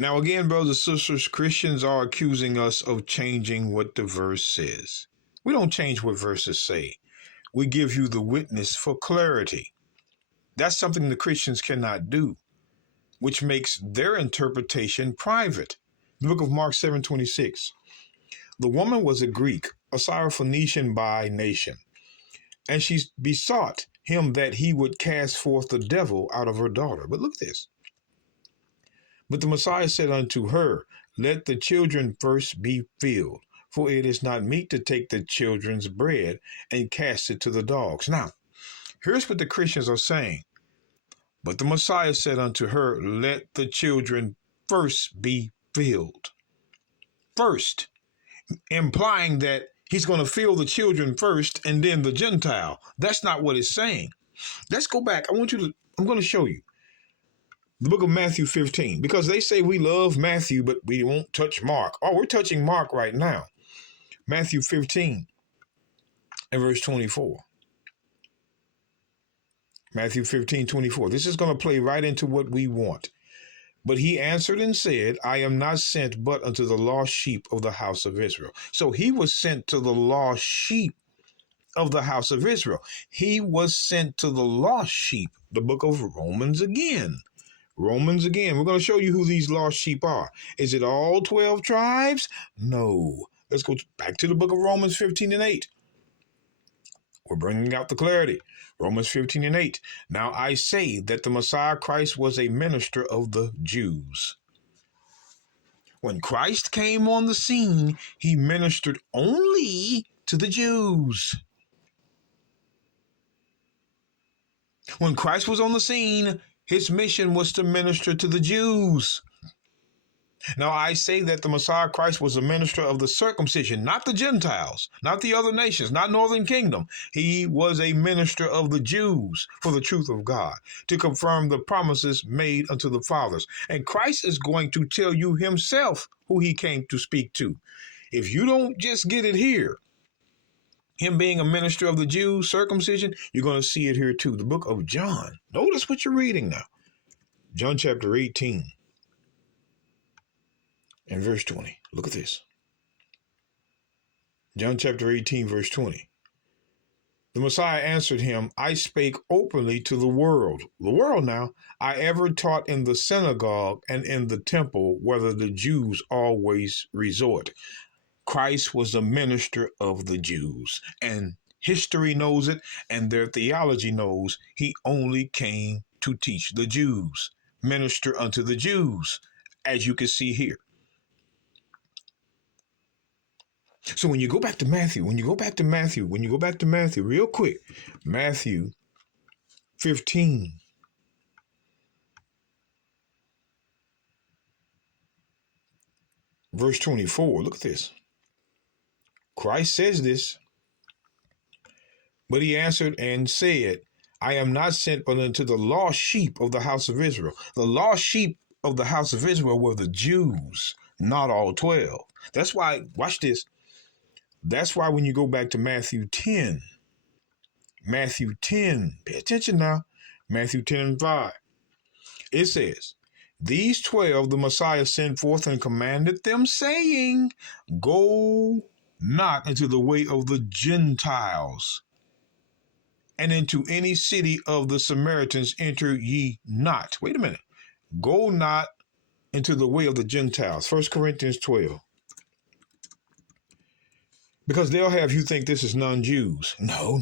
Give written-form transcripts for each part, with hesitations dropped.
Now, again, brothers and sisters, Christians are accusing us of changing what the verse says. We don't change what verses say. We give you the witness for clarity. That's something the Christians cannot do, which makes their interpretation private. The book of Mark 7:26. The woman was a Greek, a Syrophoenician by nation, and she besought him that he would cast forth the devil out of her daughter. But look at this. But the Messiah said unto her, let the children first be filled, for it is not meet to take the children's bread and cast it to the dogs. Now, here's what the Christians are saying. But the Messiah said unto her, let the children first be filled. First, implying that he's going to fill the children first and then the Gentile. That's not what it's saying. Let's go back. I'm going to show you the book of Matthew 15, because they say we love Matthew, but we won't touch Mark. Oh, we're touching Mark right now. Matthew 15 and verse 24. Matthew 15:24. This is going to play right into what we want. But he answered and said, I am not sent but unto the lost sheep of the house of Israel. So he was sent to the lost sheep of the house of Israel. He was sent to the lost sheep. The book of Romans again. Romans again. We're going to show you who these lost sheep are. Is it all 12 tribes? No. Let's go back to the book of Romans 15 and 8. We're bringing out the clarity. Romans 15 and 8. Now I say that the Messiah Christ was a minister of the Jews. When Christ came on the scene, he ministered only to the Jews. When Christ was on the scene, his mission was to minister to the Jews. Now I say that the Messiah Christ was a minister of the circumcision, not the Gentiles, not the other nations, not Northern Kingdom. He was a minister of the Jews for the truth of God, to confirm the promises made unto the fathers. And Christ is going to tell you himself who he came to speak to. If you don't just get it here, him being a minister of the Jews, circumcision, you're going to see it here too. The book of John. Notice what you're reading now. John chapter 18. And verse 20. Look at this. John chapter 18, verse 20. The Messiah answered him, I spake openly to the world. The world now. I ever taught in the synagogue and in the temple, whether the Jews always resort. Christ was a minister of the Jews, and history knows it, and their theology knows he only came to teach the Jews, minister unto the Jews, as you can see here. So when you go back to Matthew, real quick, Matthew 15. Verse 24, look at this. Christ says this, but he answered and said, I am not sent but unto the lost sheep of the house of Israel. The lost sheep of the house of Israel were the Jews, not all 12. That's why, watch this. That's why when you go back to Matthew 10, pay attention now, Matthew 10 and 5, it says, these 12 the Messiah sent forth and commanded them, saying, go not into the way of the Gentiles, and into any city of the Samaritans enter ye not. Wait a minute. Go not into the way of the Gentiles. 1 Corinthians 12. Because they'll have you think this is non-Jews. No.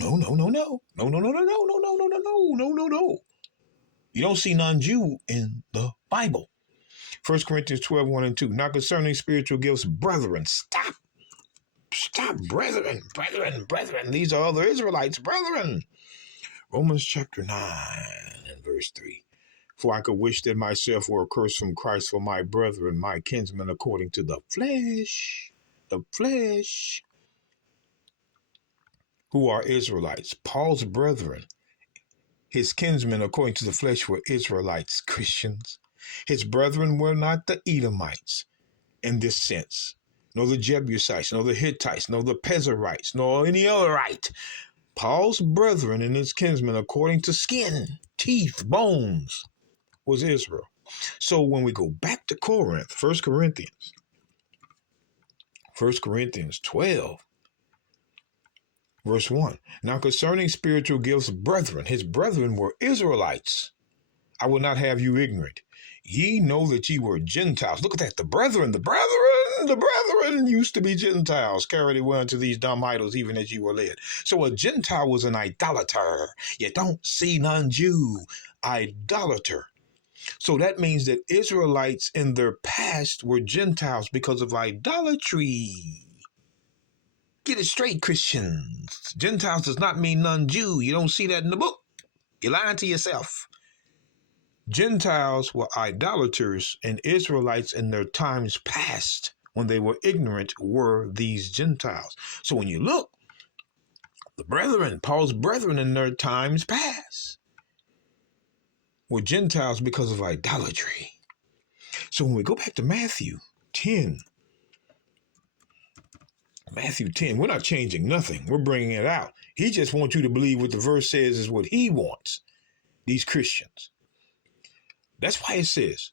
You don't see non-Jew in the Bible. 1 Corinthians 12, 1 and 2. Now concerning spiritual gifts, brethren, stop, brethren. These are other Israelites, brethren. Romans chapter 9 and verse 3. For I could wish that myself were accursed from Christ for my brethren, my kinsmen, according to the flesh, who are Israelites. Paul's brethren, his kinsmen according to the flesh, were Israelites, Christians. His brethren were not the Edomites in this sense, nor the Jebusites, nor the Hittites, nor the Pezerites, nor any other right. Paul's brethren and his kinsmen according to skin, teeth, bones, was Israel. So when we go back back to Corinth, 1 Corinthians. 1 Corinthians 12, verse 1. Now concerning spiritual gifts, brethren, his brethren were Israelites. I will not have you ignorant. Ye know that ye were Gentiles. Look at that. The brethren used to be Gentiles, carried away unto these dumb idols, even as ye were led. So a Gentile was an idolater. You don't see none Jew. Idolater. So that means that Israelites in their past were Gentiles because of idolatry. Get it straight, Christians. Gentiles does not mean none Jew. You don't see that in the book. You're lying to yourself. Gentiles were idolaters, and Israelites in their times past, when they were ignorant, were these Gentiles. So when you look, the brethren, Paul's brethren in their times past, were Gentiles because of idolatry. So when we go back to Matthew 10, we're not changing nothing. We're bringing it out. He just wants you to believe what the verse says is what he wants, these Christians. That's why it says,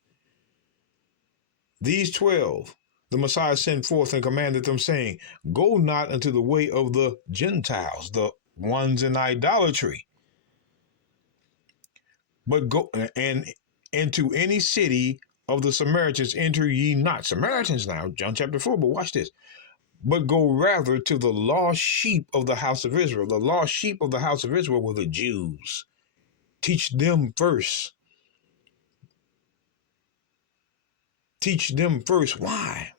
these 12, the Messiah sent forth and commanded them, saying, go not into the way of the Gentiles, the ones in idolatry, but go and into any city of the Samaritans enter ye not. Samaritans now, John chapter 4, but watch this. But go rather to the lost sheep of the house of Israel. The lost sheep of the house of Israel were the Jews. Teach them first. Teach them first. Why?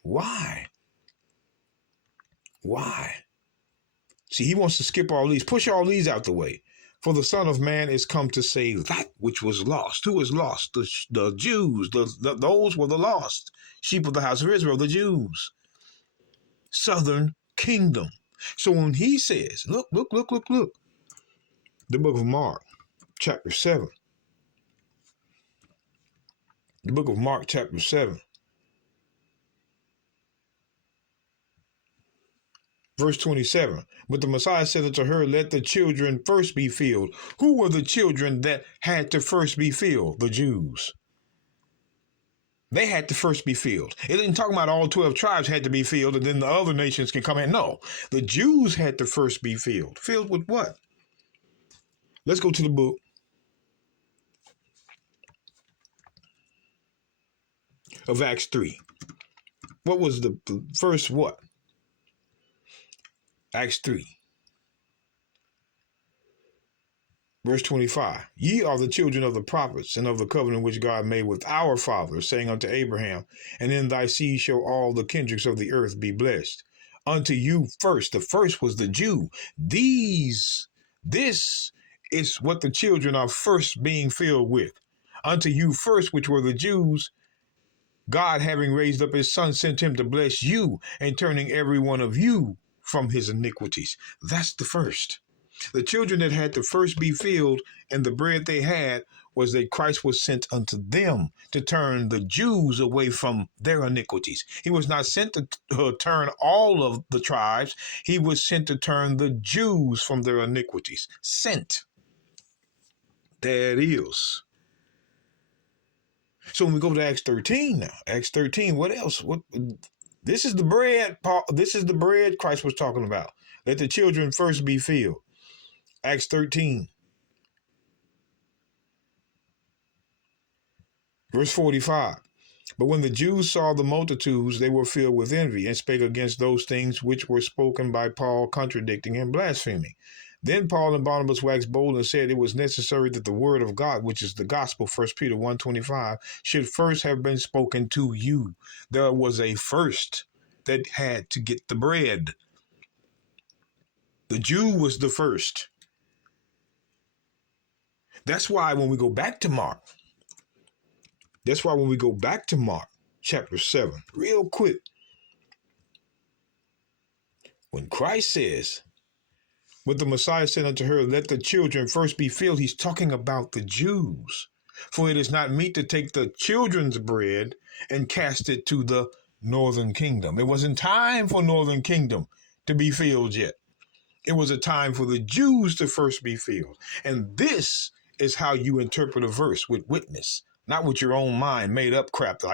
See, he wants to skip all these, push all these out the way. For the Son of Man is come to save that which was lost. Who was lost? The Jews. Those were the lost sheep of the house of Israel, the Jews. Southern kingdom. So when he says, look. The book of Mark, chapter 7. The book of Mark, chapter 7. Verse 27, but the Messiah said unto her, let the children first be filled. Who were the children that had to first be filled? The Jews. They had to first be filled. It didn't talk about all 12 tribes had to be filled and then the other nations can come in. No, the Jews had to first be filled. Filled with what? Let's go to the book of Acts 3. What was the first what? Acts 3, verse 25. Ye are the children of the prophets and of the covenant which God made with our fathers, saying unto Abraham, and in thy seed shall all the kindreds of the earth be blessed. Unto you first. The first was the Jew. This is what the children are first being filled with. Unto you first, which were the Jews, God, having raised up his son, sent him to bless you and turning every one of you from his iniquities. That's the first. The children that had to first be filled, and the bread they had was that Christ was sent unto them to turn the Jews away from their iniquities. He was not sent to turn all of the tribes. He was sent to turn the Jews from their iniquities. Sent. There it is. So when we go to Acts 13 now, Acts 13, what else? This is the bread, this is the bread Christ was talking about. Let the children first be filled. Acts 13, verse 45. But when the Jews saw the multitudes, they were filled with envy and spake against those things which were spoken by Paul, contradicting and blaspheming. Then Paul and Barnabas waxed bold and said it was necessary that the word of God, which is the gospel, 1 Peter 1:25, should first have been spoken to you. There was a first that had to get the bread. The Jew was the first. That's why when we go back to Mark, chapter 7, real quick, when Christ says, but the Messiah said unto her, let the children first be filled, he's talking about the Jews. For it is not meet to take the children's bread and cast it to the northern kingdom. It wasn't time for northern kingdom to be filled yet. It was a time for the Jews to first be filled. And this is how you interpret a verse, with witness, not with your own mind made up crap like